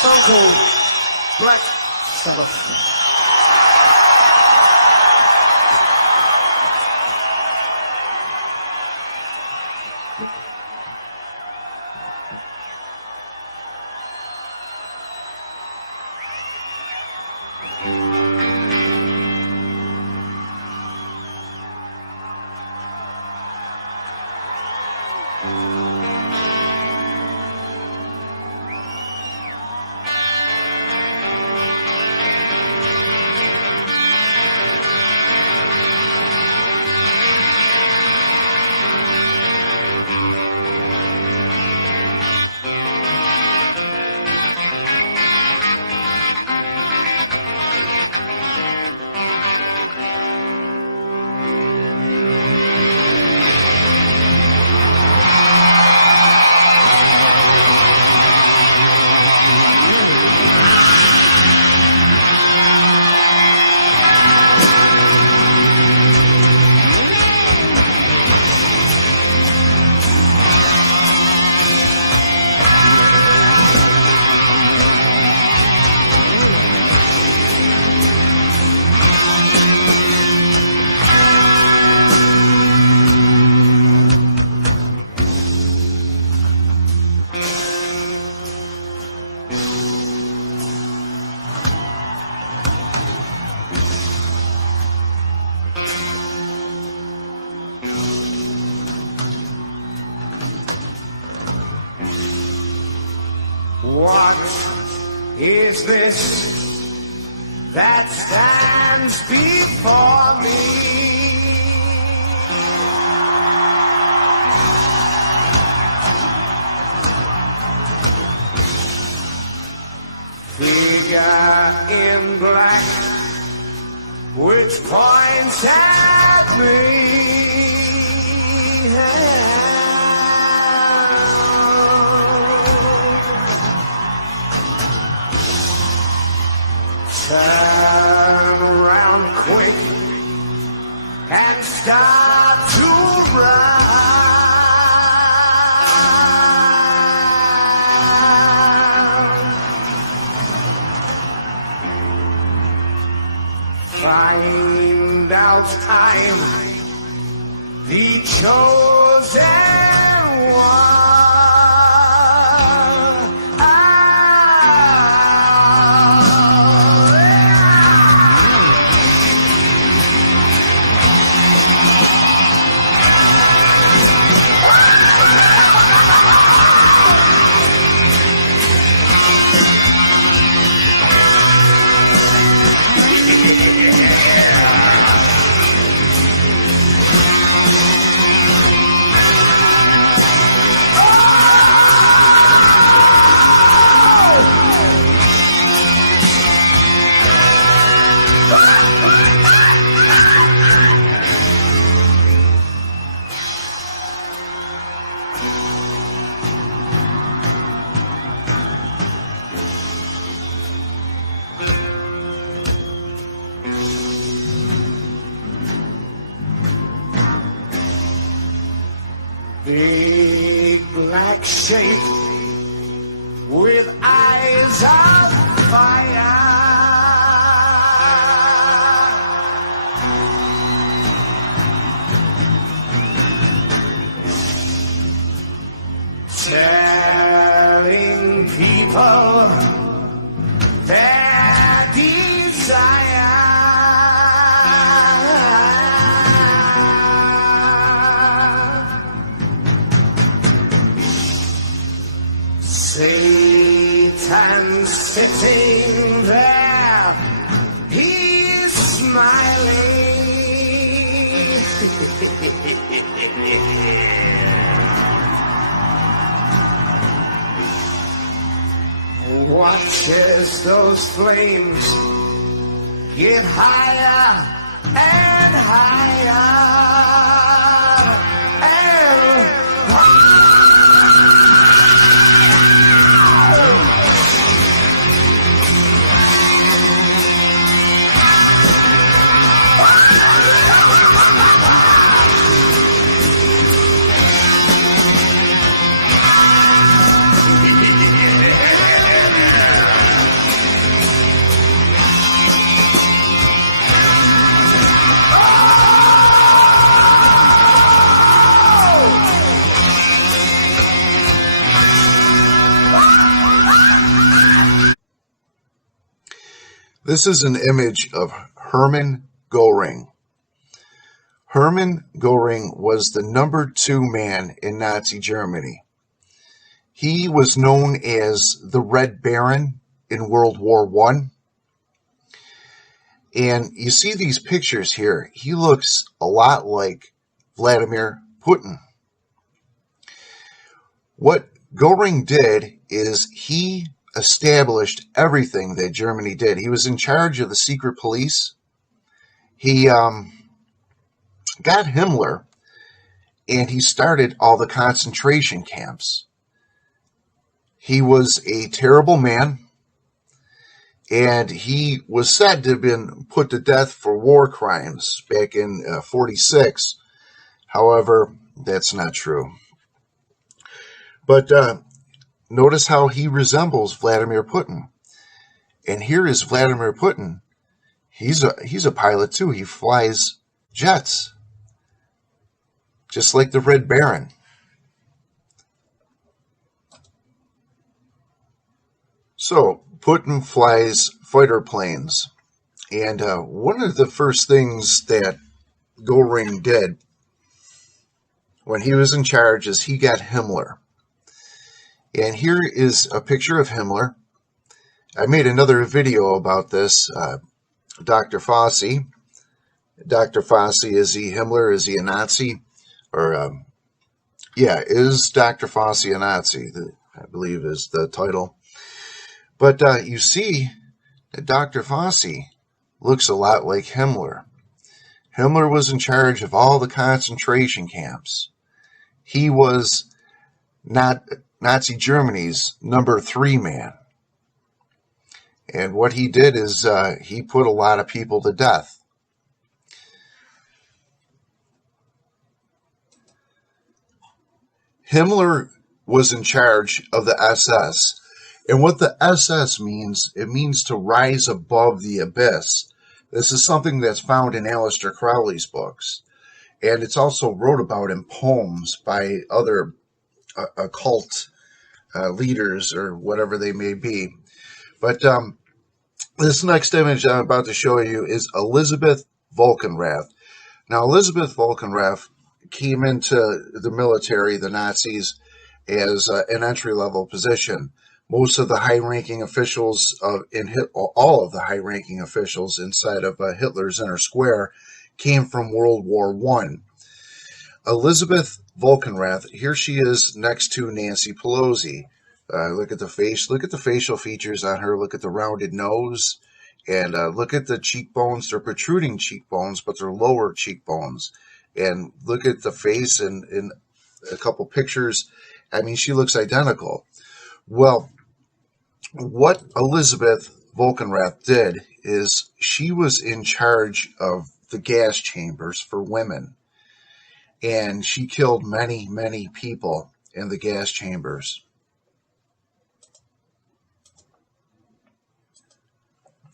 song called Black Sabbath. What is this that stands before me? Figure in black which points at me. Turn around quick and start to run. Find out I'm the chosen one. Big black shape with eyes of fire. Telling people their desire. Satan sitting there, he's smiling. Watches those flames get higher and higher. This is an image of Hermann Göring. Hermann Göring was the #2 man in Nazi Germany. He was known as the Red Baron in World War I. And you see these pictures here. He looks a lot like Vladimir Putin. What Göring did is he established everything that Germany did. He was in charge of the secret police. He got Himmler, and he started all the concentration camps. He was a terrible man, and he was said to have been put to death for war crimes back in 46. However, that's not true. But notice how he resembles Vladimir Putin. And here is Vladimir Putin. He's a pilot too. He flies jets, just like the Red Baron. So Putin flies fighter planes, and one of the first things that Göring did when he was in charge is he got Himmler. And here is a picture of Himmler. I made another video about this. Dr. Fauci. Dr. Fauci, is he Himmler? Is he a Nazi? Or, is Dr. Fauci a Nazi? I believe is the title. But you see that Dr. Fauci looks a lot like Himmler. Himmler was in charge of all the concentration camps. He was not Nazi Germany's #3 man. And what he did is he put a lot of people to death. Himmler was in charge of the SS. And what the SS means, it means to rise above the abyss. This is something that's found in Aleister Crowley's books. And it's also wrote about in poems by other occult leaders or whatever they may be. But this next image I'm about to show you is Elisabeth Volkenrath. Now, Elisabeth Volkenrath came into the military, the Nazis, as an entry-level position. Most of the high-ranking officials all of the high-ranking officials inside of Hitler's inner square came from World War I. Elisabeth Volkenrath, here she is next to Nancy Pelosi. Look at the face. Look at the facial features on her. Look at the rounded nose. And look at the cheekbones. They're protruding cheekbones, but they're lower cheekbones. And look at the face in a couple pictures. I mean, she looks identical. Well, what Elisabeth Volkenrath did is she was in charge of the gas chambers for women. And she killed many, many people in the gas chambers.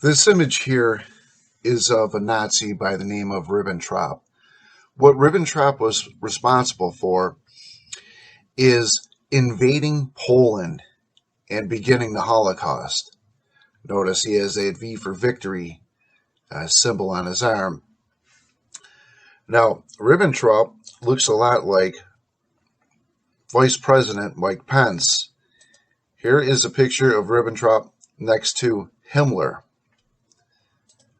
This image here is of a Nazi by the name of Ribbentrop. What Ribbentrop was responsible for is invading Poland and beginning the Holocaust. Notice he has a V for victory symbol on his arm. Now, Ribbentrop looks a lot like Vice President Mike Pence. Here is a picture of Ribbentrop next to Himmler.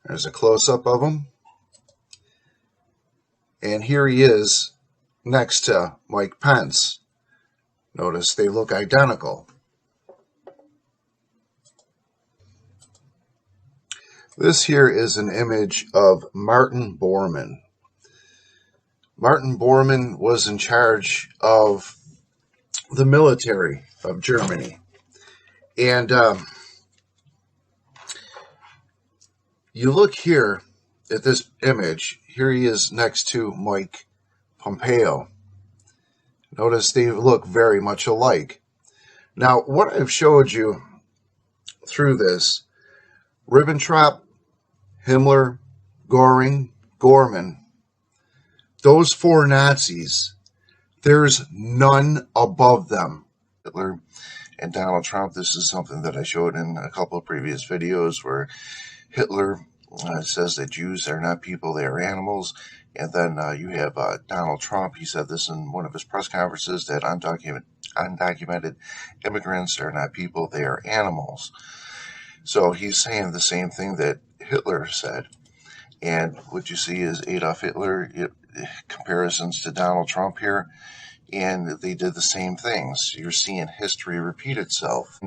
There's a close-up of him. And here he is next to Mike Pence. Notice they look identical. This here is an image of Martin Bormann. Martin Bormann was in charge of the military of Germany. And you look here at this image. Here he is next to Mike Pompeo. Notice they look very much alike. Now, what I've showed you through this, Ribbentrop, Himmler, Göring, Bormann, those four Nazis, there's none above them. Hitler and Donald Trump, this is something that I showed in a couple of previous videos where Hitler says that Jews are not people, they are animals. And then you have Donald Trump. He said this in one of his press conferences, that undocumented immigrants are not people, they are animals. So he's saying the same thing that Hitler said. And what you see is Adolf Hitler, comparisons to Donald Trump here, and they did the same things. You're seeing history repeat itself.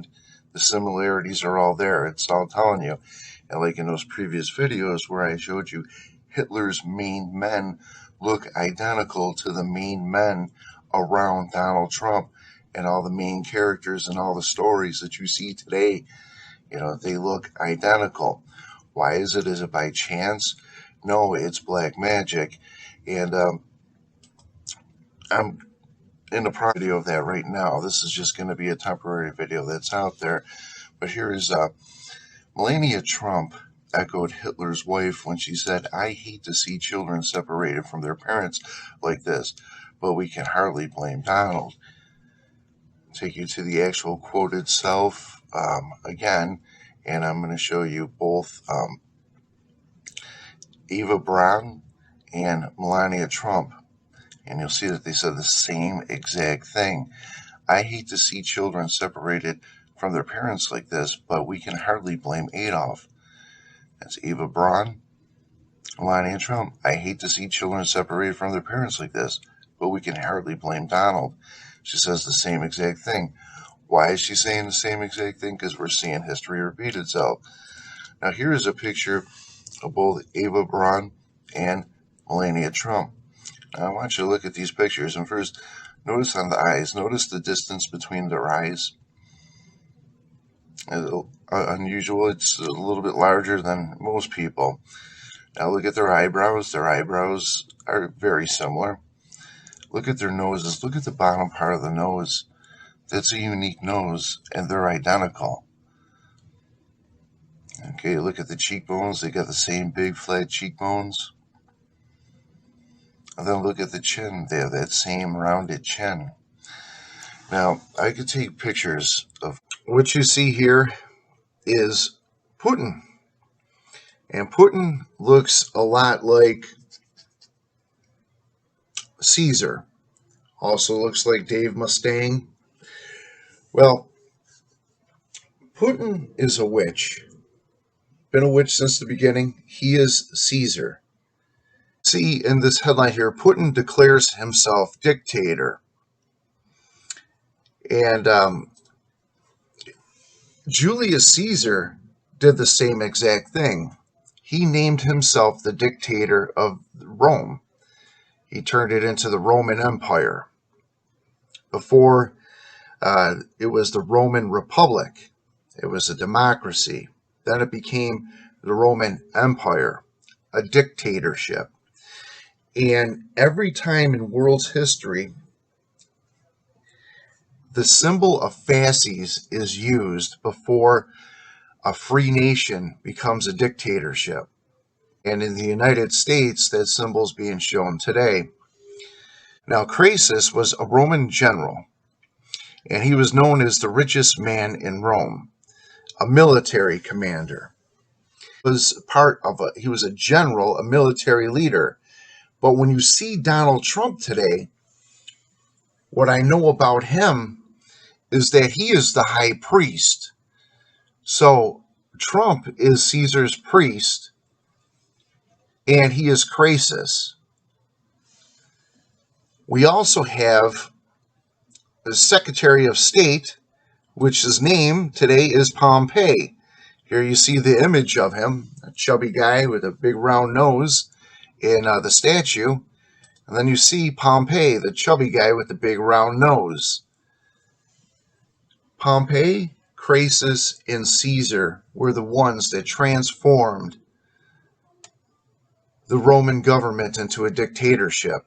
The similarities are all there. It's all telling you. And like in those previous videos where I showed you, Hitler's main men look identical to the main men around Donald Trump, and all the main characters and all the stories that you see today, they look identical. Why is it? Is it by chance? No, it's black magic. And I'm in the video of that right now. This is just going to be a temporary video that's out there. But here is Melania Trump echoed Hitler's wife when she said, "I hate to see children separated from their parents like this, but we can hardly blame Donald." Take you to the actual quote itself again, and I'm going to show you both Eva Braun and Melania Trump, and you'll see that they said the same exact thing. "I hate to see children separated from their parents like this, but we can hardly blame Adolf." That's Eva Braun, Melania Trump. "I hate to see children separated from their parents like this, but we can hardly blame Donald." She says the same exact thing. Why is she saying the same exact thing? Because we're seeing history repeat itself. Now here is a picture of both Eva Braun and Melania Trump. Now I want you to look at these pictures, and first, notice on the eyes. Notice the distance between their eyes. Unusual. It's a little bit larger than most people. Now look at their eyebrows. Their eyebrows are very similar. Look at their noses. Look at the bottom part of the nose. That's a unique nose, and they're identical. Okay, look at the cheekbones. They got the same big flat cheekbones. And then look at the chin. They have that same rounded chin. Now, I could take pictures of what you see here is Putin. And Putin looks a lot like Caesar. Also looks like Dave Mustaine. Well, Putin is a witch. Been a witch since the beginning. He is Caesar. See in this headline here, Putin declares himself dictator. And Julius Caesar did the same exact thing. He named himself the dictator of Rome. He turned it into the Roman Empire. Before, it was the Roman Republic. It was a democracy. Then it became the Roman Empire, a dictatorship. And every time in world's history, the symbol of fasces is used before a free nation becomes a dictatorship. And in the United States, that symbol is being shown today. Now, Crassus was a Roman general, and he was known as the richest man in Rome, a military commander. He was a general, a military leader. But when you see Donald Trump today, what I know about him is that he is the high priest. So Trump is Caesar's priest, and he is Crassus. We also have the Secretary of State, which his name today is Pompey. Here you see the image of him, a chubby guy with a big round nose in the statue. And then you see Pompey, the chubby guy with the big round nose. Pompey, Crassus, and Caesar were the ones that transformed the Roman government into a dictatorship.